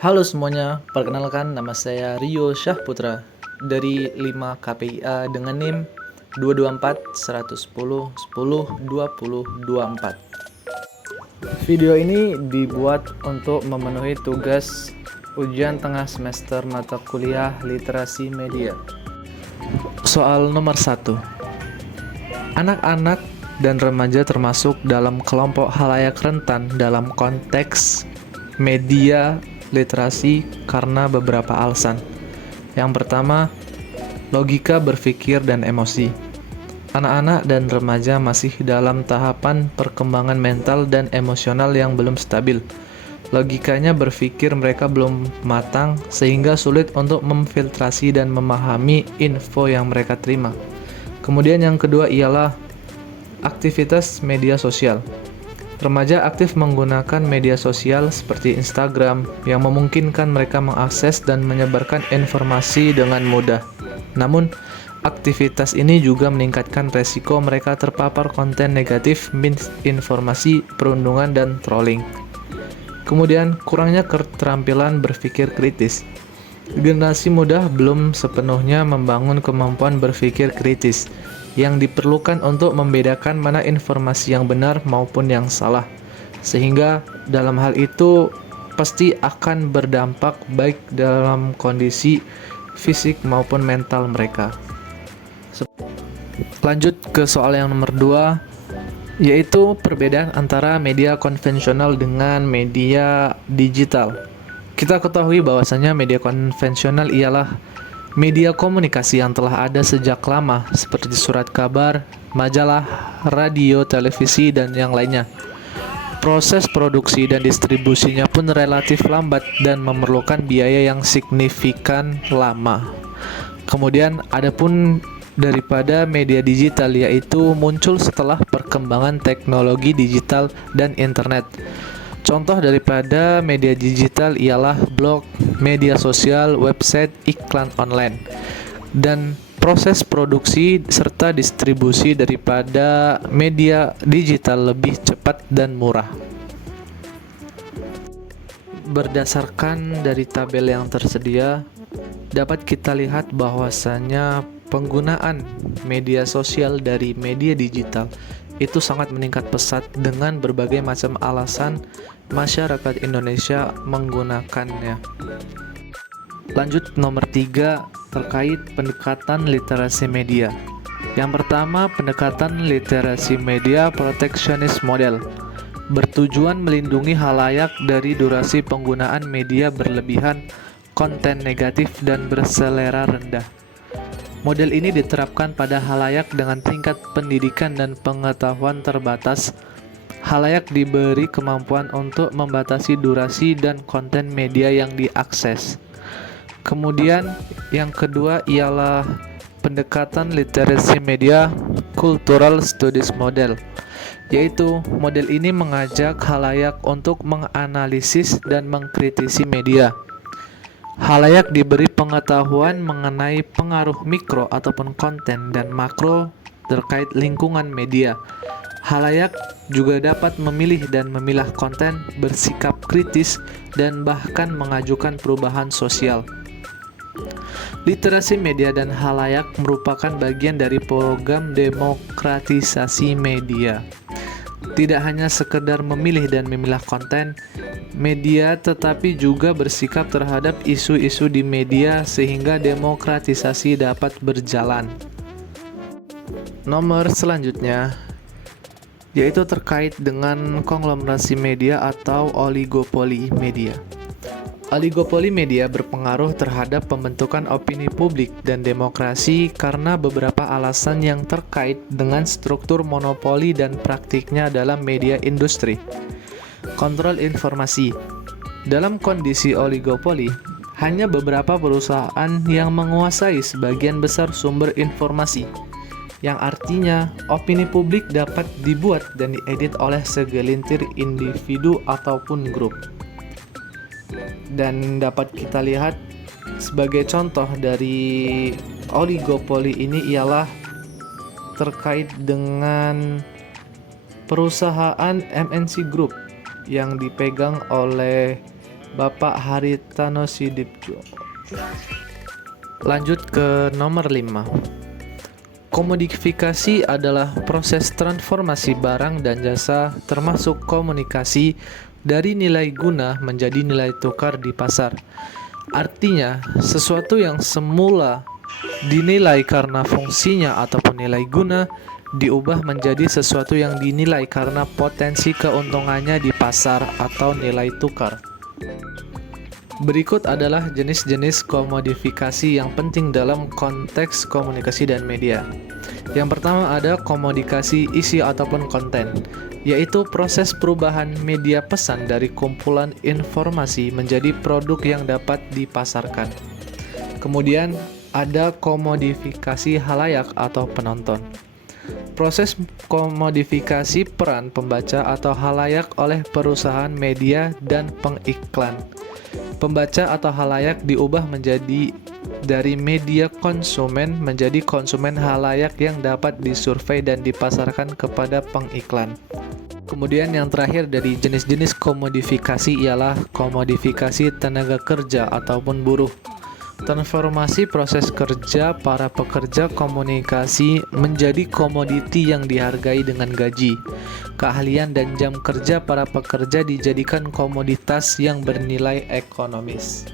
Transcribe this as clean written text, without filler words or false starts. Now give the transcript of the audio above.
Halo semuanya, perkenalkan nama saya Rio Syahputra dari 5 KPIA dengan NIM 224 110 10 20 24. Video ini dibuat untuk memenuhi tugas ujian tengah semester mata kuliah Literasi Media. Soal nomor 1. Anak-anak dan remaja termasuk dalam kelompok halayak rentan dalam konteks media literasi karena beberapa alasan. Yang pertama, logika berpikir dan emosi. Anak-anak dan remaja masih dalam tahapan perkembangan mental dan emosional yang belum stabil. Logikanya berpikir mereka belum matang sehingga sulit untuk memfiltrasi dan memahami info yang mereka terima. Kemudian yang kedua ialah aktivitas media sosial. Remaja aktif menggunakan media sosial seperti Instagram yang memungkinkan mereka mengakses dan menyebarkan informasi dengan mudah. Namun, aktivitas ini juga meningkatkan resiko mereka terpapar konten negatif, misinformasi, perundungan, dan trolling. Kemudian, kurangnya keterampilan berpikir kritis. Generasi muda belum sepenuhnya membangun kemampuan berpikir kritis yang diperlukan untuk membedakan mana informasi yang benar maupun yang salah. Sehingga dalam hal itu pasti akan berdampak baik dalam kondisi fisik maupun mental mereka. Lanjut ke soal yang nomor 2, yaitu perbedaan antara media konvensional dengan media digital. Kita ketahui bahwasanya media konvensional ialah media komunikasi yang telah ada sejak lama seperti surat kabar, majalah, radio, televisi, dan yang lainnya. Proses produksi dan distribusinya pun relatif lambat dan memerlukan biaya yang signifikan lama. Kemudian ada pun daripada media digital, yaitu muncul setelah perkembangan teknologi digital dan internet. Contoh daripada media digital ialah blog, media sosial, website, iklan online, dan proses produksi serta distribusi daripada media digital lebih cepat dan murah. Berdasarkan dari tabel yang tersedia, dapat kita lihat bahwasannya penggunaan media sosial dari media digital itu sangat meningkat pesat dengan berbagai macam alasan masyarakat Indonesia menggunakannya. Lanjut nomor 3 terkait pendekatan literasi media. Yang pertama, pendekatan literasi media protectionist model bertujuan melindungi halayak dari durasi penggunaan media berlebihan, konten negatif, dan berselera rendah. Model ini diterapkan pada halayak dengan tingkat pendidikan dan pengetahuan terbatas. Halayak diberi kemampuan untuk membatasi durasi dan konten media yang diakses. Kemudian yang kedua ialah pendekatan literasi media cultural studies model, yaitu model ini mengajak halayak untuk menganalisis dan mengkritisi media. Halayak diberi pengetahuan mengenai pengaruh mikro ataupun konten dan makro terkait lingkungan media. Halayak juga dapat memilih dan memilah konten, bersikap kritis, dan bahkan mengajukan perubahan sosial. Literasi media dan halayak merupakan bagian dari program demokratisasi media. Tidak hanya sekedar memilih dan memilah konten media, tetapi juga bersikap terhadap isu-isu di media sehingga demokratisasi dapat berjalan. Nomor selanjutnya yaitu terkait dengan konglomerasi media atau oligopoli media. Oligopoli media berpengaruh terhadap pembentukan opini publik dan demokrasi karena beberapa alasan yang terkait dengan struktur monopoli dan praktiknya dalam media industri. Kontrol informasi. Dalam kondisi oligopoli, hanya beberapa perusahaan yang menguasai sebagian besar sumber informasi, yang artinya opini publik dapat dibuat dan diedit oleh segelintir individu ataupun grup. Dan dapat kita lihat sebagai contoh dari oligopoli ini ialah terkait dengan perusahaan MNC Group yang dipegang oleh Bapak Haritano Sidipjo. Lanjut ke nomor 5. Komodifikasi adalah proses transformasi barang dan jasa termasuk komunikasi dari nilai guna menjadi nilai tukar di pasar. Artinya, sesuatu yang semula dinilai karena fungsinya ataupun nilai guna diubah menjadi sesuatu yang dinilai karena potensi keuntungannya di pasar atau nilai tukar. Berikut adalah jenis-jenis komodifikasi yang penting dalam konteks komunikasi dan media. Yang pertama ada komodifikasi isi ataupun konten, yaitu proses perubahan media pesan dari kumpulan informasi menjadi produk yang dapat dipasarkan. Kemudian ada komodifikasi halayak atau penonton. Proses komodifikasi peran pembaca atau halayak oleh perusahaan media dan pengiklan. Pembaca atau halayak diubah menjadi dari media konsumen menjadi konsumen halayak yang dapat disurvei dan dipasarkan kepada pengiklan. Kemudian yang terakhir dari jenis-jenis komodifikasi ialah komodifikasi tenaga kerja ataupun buruh. Transformasi proses kerja para pekerja komunikasi menjadi komoditi yang dihargai dengan gaji. Keahlian dan jam kerja para pekerja dijadikan komoditas yang bernilai ekonomis.